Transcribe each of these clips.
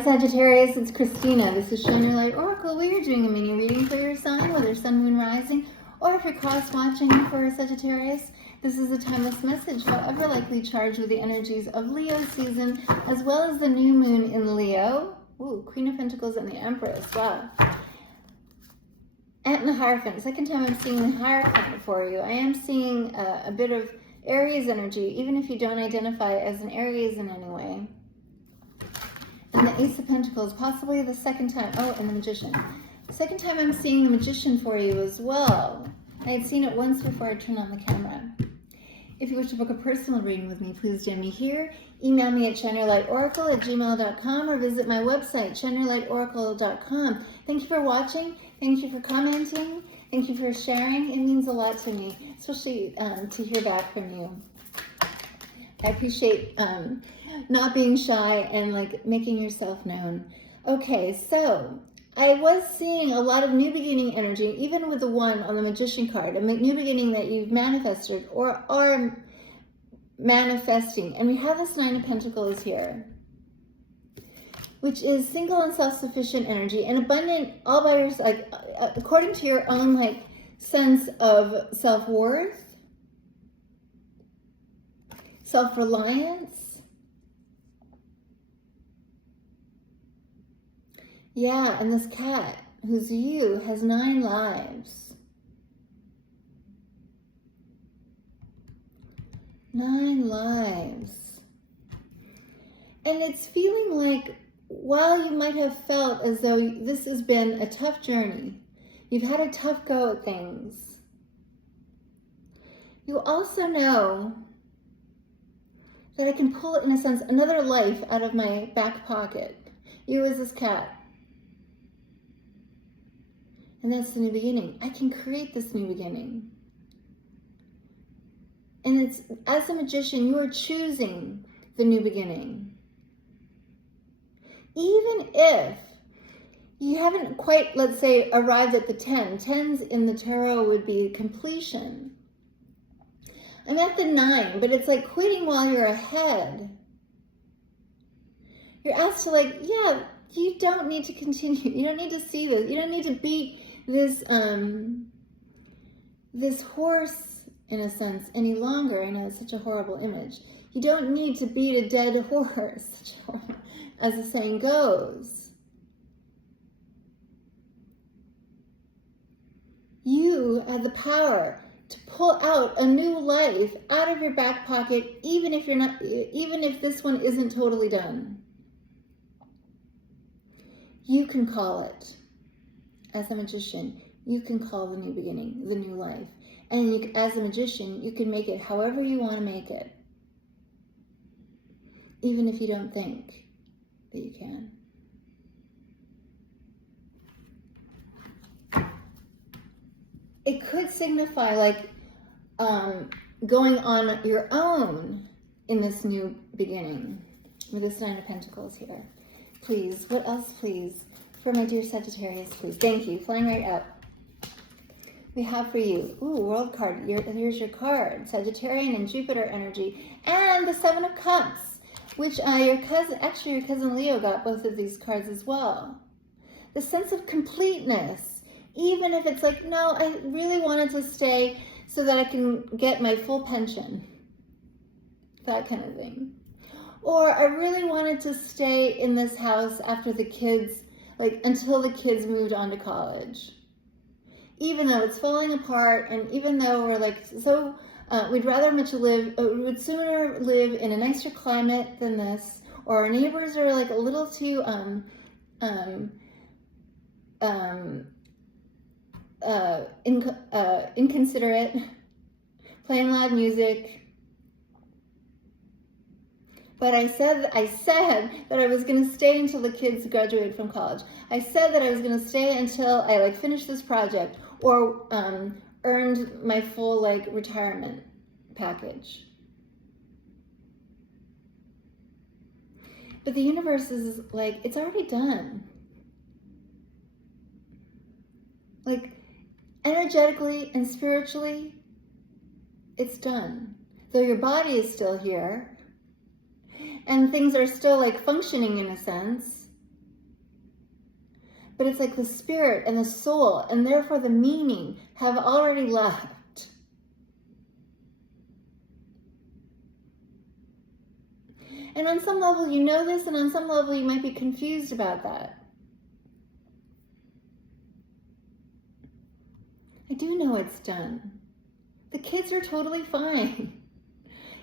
Hi Sagittarius, it's Christina. This is Shine Your Light Oracle. We are doing a mini reading for your sign, whether sun, moon, rising, or if you're cross-watching for Sagittarius, this is a timeless message, however likely charged with the energies of Leo season, as well as the new moon in Leo. Ooh, Queen of Pentacles and the Empress, wow. And the Hierophant. Second time I'm seeing the Hierophant for you. I am seeing a bit of Aries energy, even if you don't identify as an Aries in any way. And the Ace of Pentacles, possibly the second time. Oh, and the Magician. The second time I'm seeing the Magician for you as well. I had seen it once before I turned on the camera. If you wish to book a personal reading with me, please join me here. Email me at shineyourlightoracle@gmail.com or visit my website, shineyourlightoracle.com. Thank you for watching. Thank you for commenting. Thank you for sharing. It means a lot to me, especially to hear back from you. I appreciate not being shy and like making yourself known. Okay, so I was seeing a lot of new beginning energy, even with the one on the Magician card, a new beginning that you've manifested or are manifesting. And we have this Nine of Pentacles here, which is single and self-sufficient energy and abundant all by yourself, like according to your own like sense of self-worth, self-reliance. Yeah, and this cat, who's you, has 9 lives. 9 lives. And it's feeling like, while you might have felt as though this has been a tough journey, you've had a tough go at things, you also know that I can pull, in a sense, another life out of my back pocket. You as this cat. And that's the new beginning. I can create this new beginning. And it's, as a magician, you are choosing the new beginning. Even if you haven't quite, let's say, arrived at the 10. 10s in the tarot would be completion. I'm at the 9, but it's like quitting while you're ahead. You're asked to like, yeah, you don't need to continue. You don't need to see this. You don't need to beat this this horse, in a sense, any longer. I know it's such a horrible image. You don't need to beat a dead horse, as the saying goes. You have the power to pull out a new life out of your back pocket, even if this one isn't totally done. You can call it. As a magician, you can call the new beginning, the new life. And you, as a magician, you can make it however you want to make it. Even if you don't think that you can. It could signify like going on your own in this new beginning with this Nine of Pentacles here. Please, what else please? For my dear Sagittarius, please. Thank you. Flying right up. We have for you, ooh, World card. Here's your card. Sagittarian and Jupiter energy. And the 7 of Cups, which your cousin Leo got both of these cards as well. The sense of completeness. Even if it's like, no, I really wanted to stay so that I can get my full pension. That kind of thing. Or I really wanted to stay in this house after the kids, like until the kids moved on to college. Even though it's falling apart, and even though we're like, so we'd rather much live, we would sooner live in a nicer climate than this, or our neighbors are like a little too inconsiderate, playing loud music. But I said that I was going to stay until the kids graduated from college. I said that I was going to stay until I like finished this project or earned my full like retirement package. But the universe is like, it's already done. Like energetically and spiritually, it's done. Though your body is still here, and things are still like functioning in a sense, but it's like the spirit and the soul, and therefore the meaning, have already left. And on some level you know this, and on some level you might be confused about that. I do know it's done. The kids are totally fine.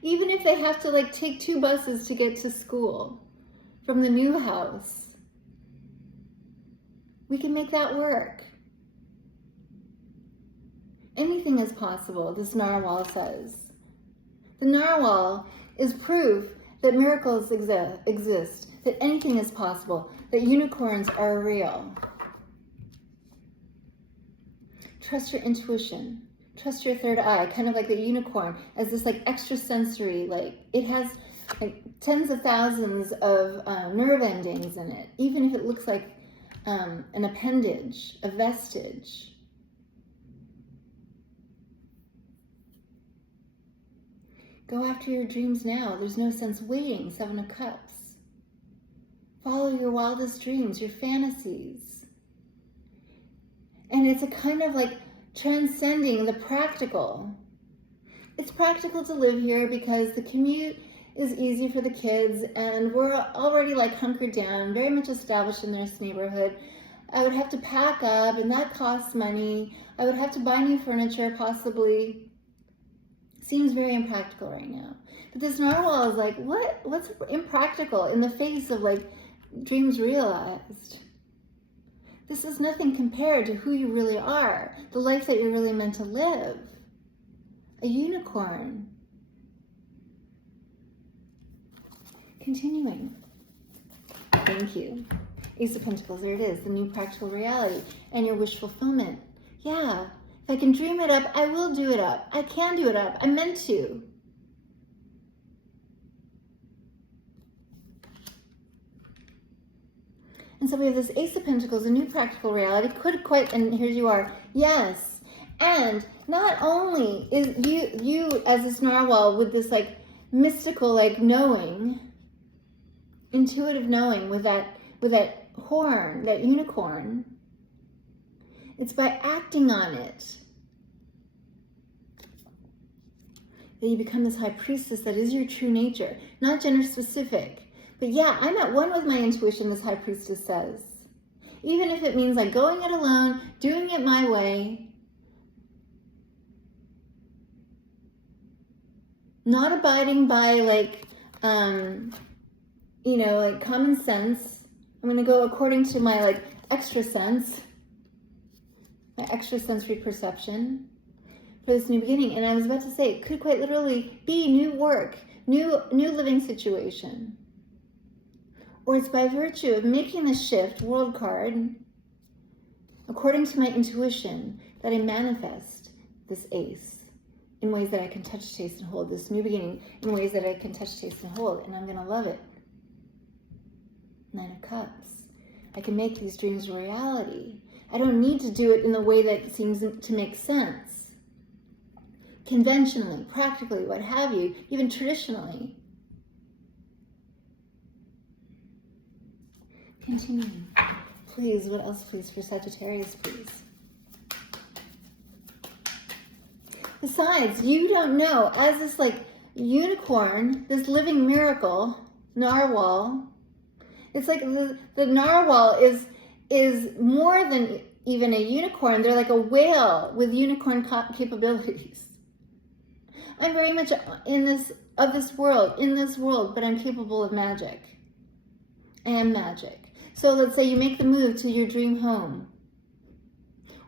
Even if they have to like take 2 buses to get to school from the new house, we can make that work. Anything is possible, this narwhal says. The narwhal is proof that miracles exist, that anything is possible, that unicorns are real. Trust your intuition. Trust your third eye, kind of like the unicorn, as this like extrasensory, like it has like tens of thousands of nerve endings in it, even if it looks like an appendage, a vestige. Go after your dreams now. There's no sense waiting. 7 of Cups. Follow your wildest dreams, your fantasies. And it's a kind of like transcending the practical. It's practical to live here because the commute is easy for the kids and we're already like hunkered down, very much established in this neighborhood. I would have to pack up and that costs money. I would have to buy new furniture possibly. Seems very impractical right now. But this narwhal is like, what's impractical in the face of like dreams realized? This is nothing compared to who you really are, the life that you're really meant to live. A unicorn. Continuing. Thank you. Ace of Pentacles, there it is, the new practical reality and your wish fulfillment. Yeah, if I can dream it up, I will do it up. I can do it up. I'm meant to. And so we have this Ace of Pentacles, a new practical reality, could quite, and here you are, yes. And not only is you as this narwhal with this like mystical like knowing, intuitive knowing with that horn, that unicorn, it's by acting on it that you become this high priestess that is your true nature, not gender specific. But yeah, I'm at one with my intuition, this high priestess says. Even if it means like going it alone, doing it my way, not abiding by like, you know, like common sense. I'm going to go according to my like extra sense, my extrasensory perception for this new beginning. And I was about to say, it could quite literally be new work, new living situation. Or it's by virtue of making the shift, world card, according to my intuition, that I manifest this ace in ways that I can touch, taste, and hold, this new beginning in ways that I can touch, taste, and hold, and I'm going to love it. 9 of Cups. I can make these dreams a reality. I don't need to do it in the way that seems to make sense. Conventionally, practically, what have you, even traditionally. Continuing. Please, what else please for Sagittarius, please? Besides, you don't know, as this like unicorn, this living miracle, narwhal, it's like the narwhal is more than even a unicorn. They're like a whale with unicorn capabilities. I'm very much in this world, but I'm capable of magic. I am magic. So let's say you make the move to your dream home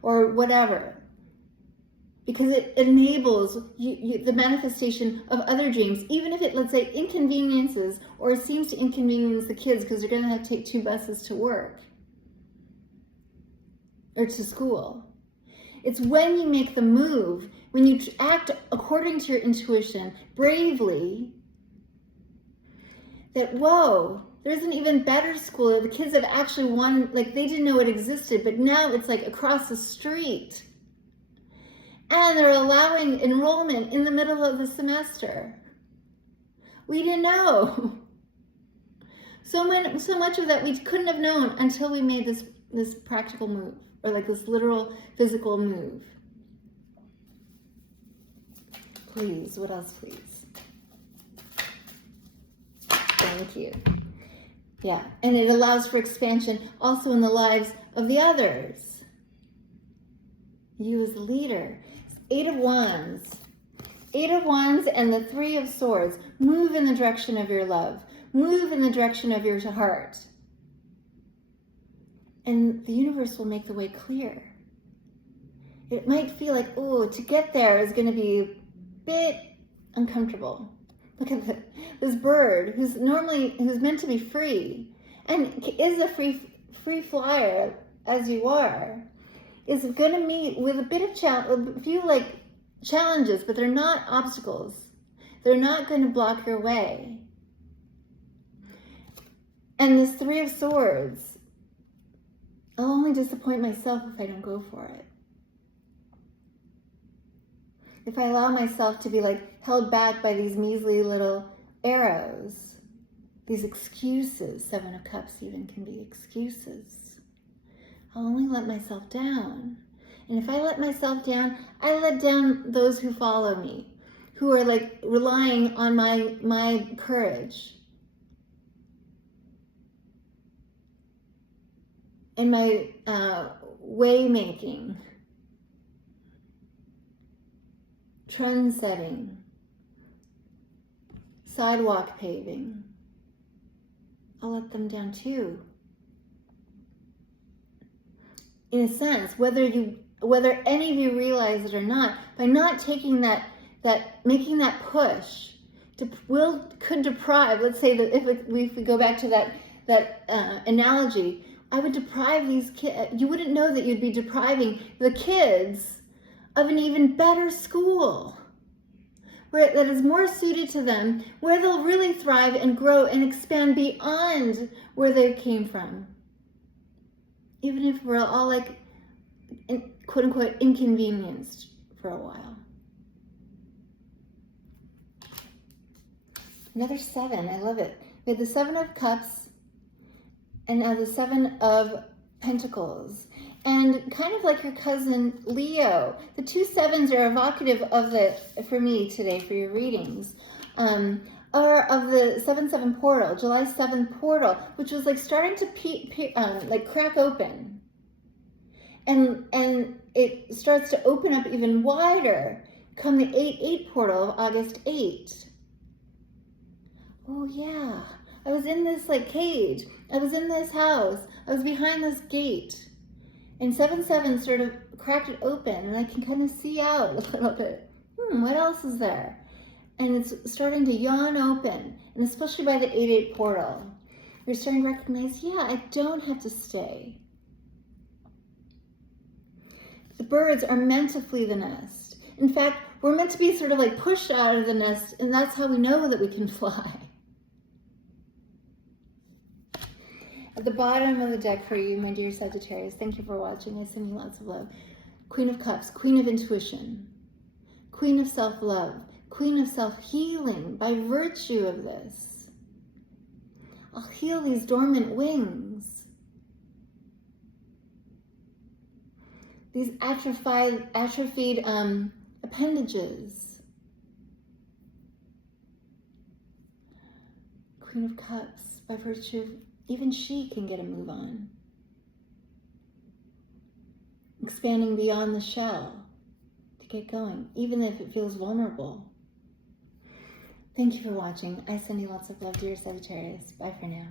or whatever, because it enables the manifestation of other dreams, even if it, let's say, inconveniences or seems to inconvenience the kids because they're going to have to take 2 buses to work or to school. It's when you make the move, when you act according to your intuition, bravely, that, whoa, there's an even better school. The kids have actually won, like they didn't know it existed, but now it's like across the street. And they're allowing enrollment in the middle of the semester. We didn't know. So much of that we couldn't have known until we made this this practical move, or like this literal physical move. Please, what else, please? Thank you. Yeah, and it allows for expansion also in the lives of the others. You as the leader. 8 of Wands. 8 of Wands and the 3 of Swords. Move in the direction of your love. Move in the direction of your heart. And the universe will make the way clear. It might feel like, oh, to get there is going to be a bit uncomfortable. Look at this bird who's meant to be free and is a free flyer as you are, is going to meet with a few challenges, but they're not obstacles. They're not going to block your way. And this 3 of Swords, I'll only disappoint myself if I don't go for it. If I allow myself to be held back by these measly little arrows, these excuses. 7 of Cups even can be excuses. I'll only let myself down. And if I let myself down, I let down those who follow me, who are relying on my courage and my way making, trend setting, sidewalk paving. I'll let them down too. In a sense, whether any of you realize it or not, by not taking making that push, could deprive. Let's say that if we go back to that analogy, I would deprive these kids. You wouldn't know that you'd be depriving the kids of an even better school, that is more suited to them, where they'll really thrive and grow and expand beyond where they came from. Even if we're all quote unquote inconvenienced for a while. Another 7, I love it. We had the 7 of Cups and now the 7 of Pentacles. And kind of like your cousin Leo, the 2 7s are evocative of for me today, for your readings, are of the 7/7 portal, July 7th portal, which was starting to crack open. And it starts to open up even wider come the 8/8 portal of August 8. Oh yeah, I was in this cage. I was in this house. I was behind this gate. And 7/7 sort of cracked it open, and I can kind of see out a little bit. What else is there? And it's starting to yawn open, and especially by the 8/8 portal, you're starting to recognize, yeah, I don't have to stay. The birds are meant to flee the nest. In fact, we're meant to be sort of pushed out of the nest, and that's how we know that we can fly. At the bottom of the deck for you, my dear Sagittarius, thank you for watching. I send you lots of love. Queen of Cups, Queen of Intuition, Queen of Self-Love, Queen of Self-Healing by virtue of this. I'll heal these dormant wings. These atrophied appendages. Queen of Cups, by virtue of even she can get a move on. Expanding beyond the shell to get going, even if it feels vulnerable. Thank you for watching. I send you lots of love, dear Sagittarius. Bye for now.